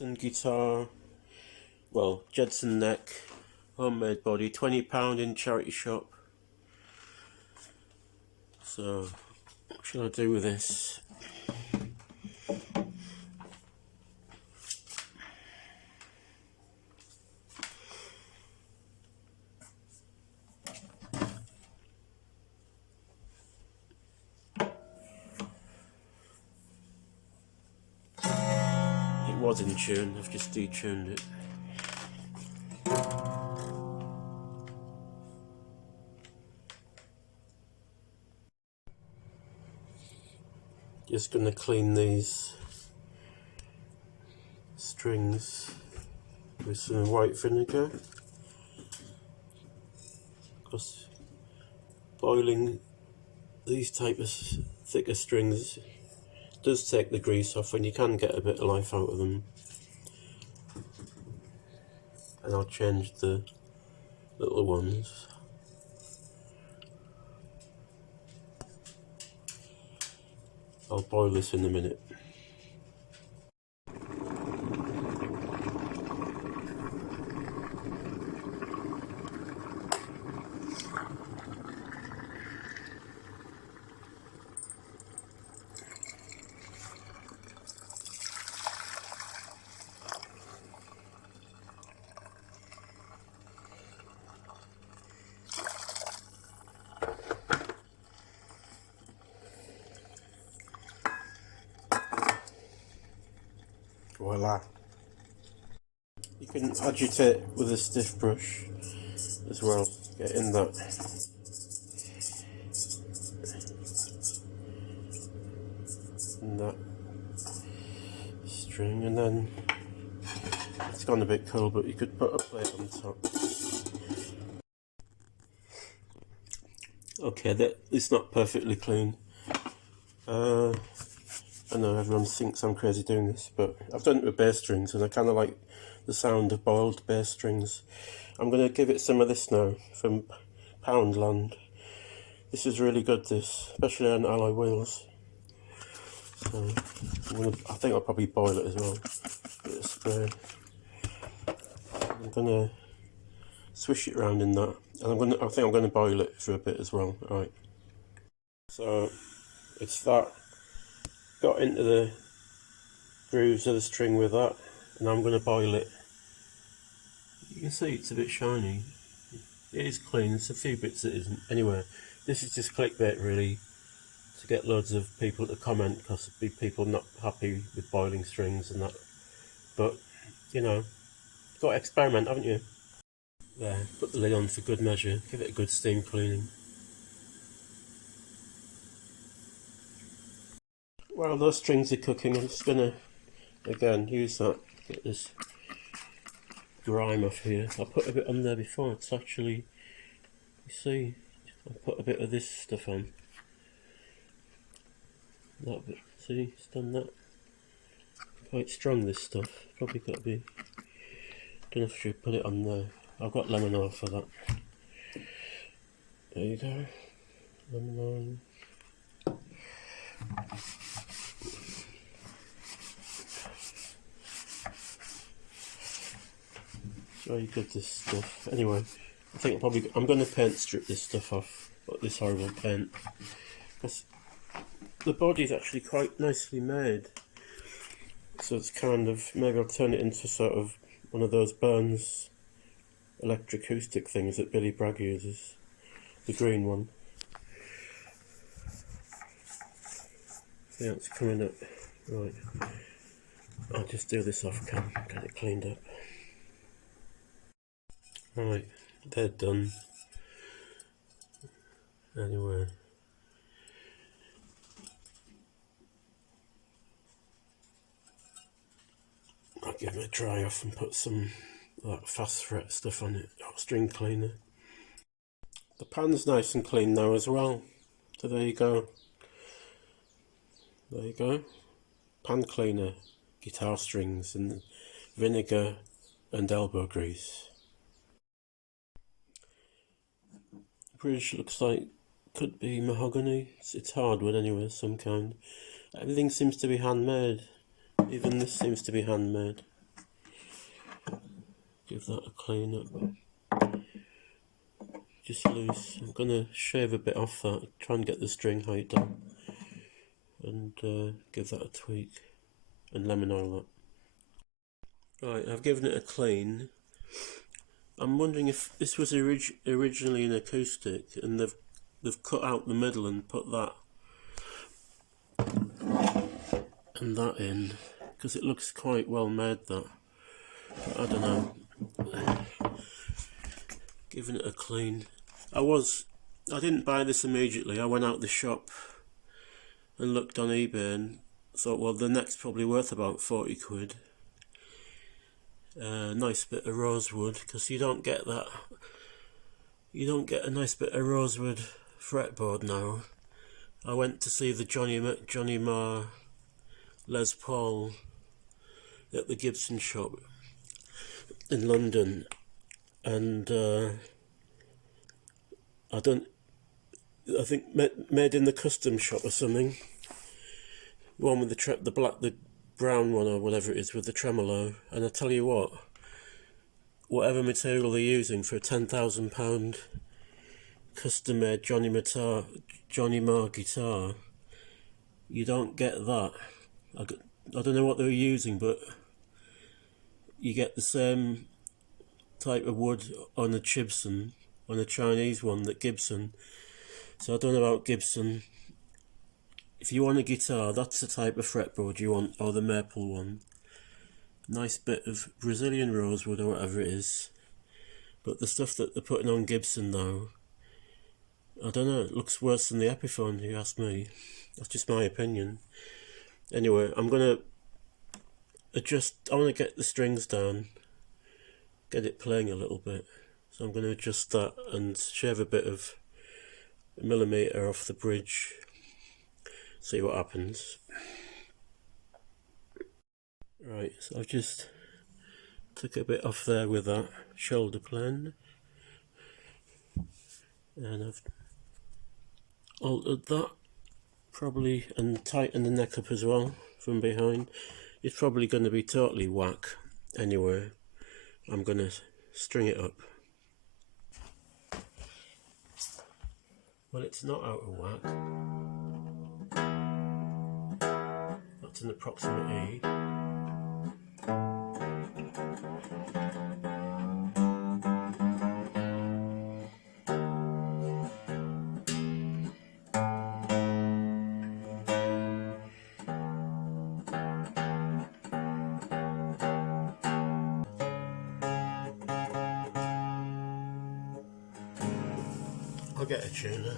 Jedson guitar, well, Jedson neck, homemade body, £20 in charity shop. So, what shall I do with this? It was in tune, I've just detuned it. Just going to clean these strings with some white vinegar, because boiling these type of thicker strings does take the grease off and you can get a bit of life out of them. And I'll change the little ones. I'll boil this in a minute. Voila. You can agitate with a stiff brush as well, get in that. In that string, and then it's gone a bit cold, but you could put a plate on top. Okay, it's not perfectly clean. I know everyone thinks I'm crazy doing this, but I've done it with bass strings and I kind of like the sound of boiled bass strings. I'm going to give it some of this now from Poundland. This is really good, this, especially on alloy wheels. So I think I'll probably boil it as well. Bit of spray. I'm going to swish it around in that, and I think I'm going to boil it for a bit as well. Right. So it's that. Got into the grooves of the string with that, and I'm going to boil it. You can see it's a bit shiny. It is clean, there's a few bits that isn't. Anyway, this is just clickbait really, to get loads of people to comment, because there'll be people not happy with boiling strings and that. But, you know, you've got to experiment, haven't you? There, put the lid on for good measure, give it a good steam cleaning. While those strings are cooking, I'm just going to, again, use that, get this grime off here. I put a bit on there before, it's actually, you see, I put a bit of this stuff on. That bit, see, it's done that. Quite strong, this stuff, probably got to be, don't know if I should put it on there. I've got lemon oil for that. There you go, lemon oil. Very good, this stuff. Anyway, I think I'm going to paint strip this stuff off, this horrible paint, because the body's actually quite nicely made. So it's kind of, maybe I'll turn it into sort of one of those Burns electroacoustic things that Billy Bragg uses, the green one. Yeah, it's coming up. Right, I'll just do this off cam, get it cleaned up. Right, they're done. Anyway, I'll give it a dry off and put some like fast fret stuff on it, string cleaner. The pan's nice and clean now as well, so there you go. There you go, pan cleaner, guitar strings and vinegar and elbow grease. The bridge looks like could be mahogany. It's hardwood anyway, some kind. Everything seems to be handmade. Even this seems to be handmade. give that a clean up. Just loose. I'm going to shave a bit off that, try and get the string height down, and give that a tweak and lemon oil that. Right, I've given it a clean. I'm wondering if this was originally an acoustic and they've cut out the middle and put that and that in, because it looks quite well made, that. But I don't know. Giving it a clean. I didn't buy this immediately. I went out the shop and looked on eBay and thought, well, the neck's probably worth about 40 quid. Nice bit of rosewood, because you don't get that. You don't get a nice bit of rosewood fretboard now. I went to see the Johnny Marr Les Paul at the Jedson Shop in London, and I think made in the custom shop or something. One with the brown one or whatever it is with the tremolo. And I tell you what, whatever material they're using for a £10,000 custom made Johnny Marr guitar, you don't get that. I don't know what they were using, but you get the same type of wood on a Gibson, on a Chinese one, that Gibson. So I don't know about Gibson. If you want a guitar, that's the type of fretboard you want, or the maple one. Nice bit of Brazilian rosewood or whatever it is. But the stuff that they're putting on Gibson now, I don't know, it looks worse than the Epiphone, if you ask me. That's just my opinion. Anyway, I'm going to I want to get the strings down, get it playing a little bit. So I'm going to adjust that and shave a bit of a millimetre off the bridge. See what happens. Right, so I've just took a bit off there with that shoulder plane, and I've altered that probably, and tightened the neck up as well from behind. It's probably going to be totally whack anyway. I'm going to string it up. Well, it's not out of whack. That's an approximate E. I'll get a tuner.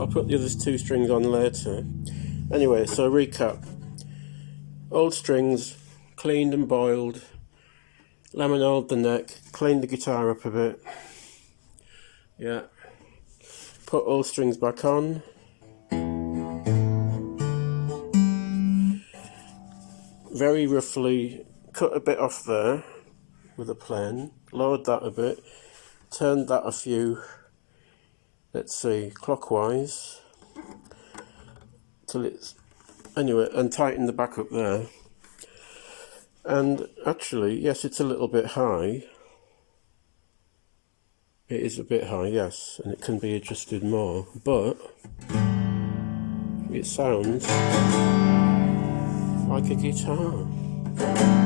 I'll put the other two strings on later. Anyway, so recap. Old strings, cleaned and boiled, lemon oiled the neck, cleaned the guitar up a bit. Yeah. Put old strings back on. Very roughly cut a bit off there with a plane, lowered that a bit, turned that a few, let's see, clockwise, till it's, anyway, and tighten the back up there. And actually, yes, it's a little bit high. It is a bit high, yes, and it can be adjusted more, but it sounds like a guitar.